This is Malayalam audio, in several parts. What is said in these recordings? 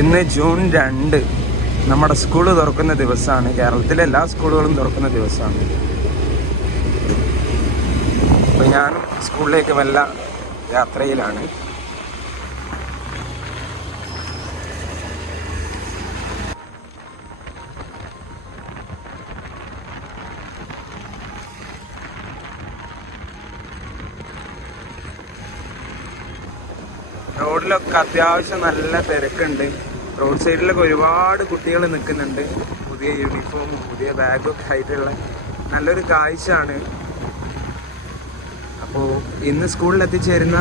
ഇന്ന് ജൂൺ 2 നമ്മുടെ സ്കൂൾ തുറക്കുന്ന ദിവസമാണ്. കേരളത്തിലെ എല്ലാ സ്കൂളുകളും തുറക്കുന്ന ദിവസമാണ്. അപ്പോൾ ഞാനും സ്കൂളിലേക്ക് വല്ല യാത്രയിലാണ്. റോഡിലൊക്കെ അത്യാവശ്യം നല്ല തിരക്കുണ്ട്. റോഡ് സൈഡിലൊക്കെ ഒരുപാട് കുട്ടികൾ നിൽക്കുന്നുണ്ട്. പുതിയ യൂണിഫോമും പുതിയ ബാഗൊക്കെ ആയിട്ടുള്ള നല്ലൊരു കാഴ്ചയാണ്. അപ്പോൾ ഇന്ന് സ്കൂളിൽ എത്തിച്ചേരുന്ന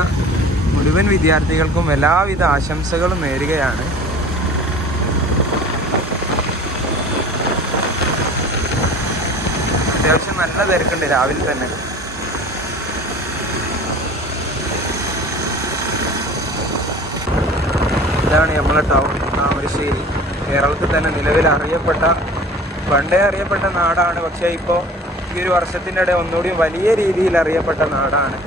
മുഴുവൻ വിദ്യാർത്ഥികൾക്കും എല്ലാവിധ ആശംസകളും നേരുകയാണ്. അത്യാവശ്യം നല്ല തിരക്കുണ്ട് രാവിലെ തന്നെ. ഇതാണ് നമ്മളെ ടൗൺ താമരശ്ശേരി. കേരളത്തിൽ തന്നെ നിലവിൽ പണ്ടേ അറിയപ്പെട്ട നാടാണ്. പക്ഷേ ഇപ്പോൾ ഈ ഒരു വർഷത്തിൻ്റെ ഇടയിൽ ഒന്നുകൂടി വലിയ രീതിയിൽ അറിയപ്പെട്ട നാടാണ്.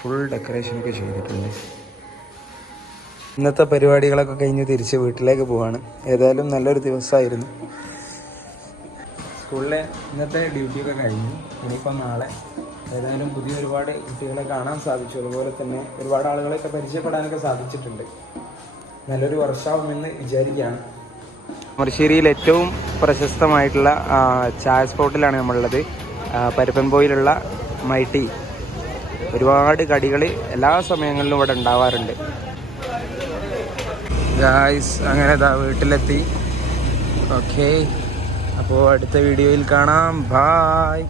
ഫുൾ ഡെക്കറേഷനൊക്കെ ചെയ്തിട്ടുണ്ട്. ഇന്നത്തെ പരിപാടികളൊക്കെ കഴിഞ്ഞ് തിരിച്ച് വീട്ടിലേക്ക് പോവാണ്. ഏതായാലും നല്ലൊരു ദിവസമായിരുന്നു. സ്കൂളിലെ ഇന്നത്തെ ഡ്യൂട്ടിയൊക്കെ കഴിഞ്ഞു. ഇനിയിപ്പം നാളെ ഏതായാലും പുതിയ ഒരുപാട് കുട്ടികളെ കാണാൻ സാധിച്ചു. അതുപോലെ തന്നെ ഒരുപാട് ആളുകളെയൊക്കെ പരിചയപ്പെടാനൊക്കെ സാധിച്ചിട്ടുണ്ട്. നല്ലൊരു വർഷമാവുമെന്ന് വിചാരിക്കുകയാണ്. താമരശ്ശേരിയിൽ ഏറ്റവും പ്രശസ്തമായിട്ടുള്ള ചായ സ്പോട്ടിലാണ് നമ്മളുള്ളത്. പരുപ്പൻപോയിലുള്ള മൈറ്റി. ഒരുപാട് കടികൾ എല്ലാ സമയങ്ങളിലും ഇവിടെ ഉണ്ടാവാറുണ്ട്. ഗായ്സ്, അങ്ങനെ വീട്ടിലെത്തി. ഓക്കെ, അപ്പോൾ അടുത്ത വീഡിയോയിൽ കാണാം. ബായ്.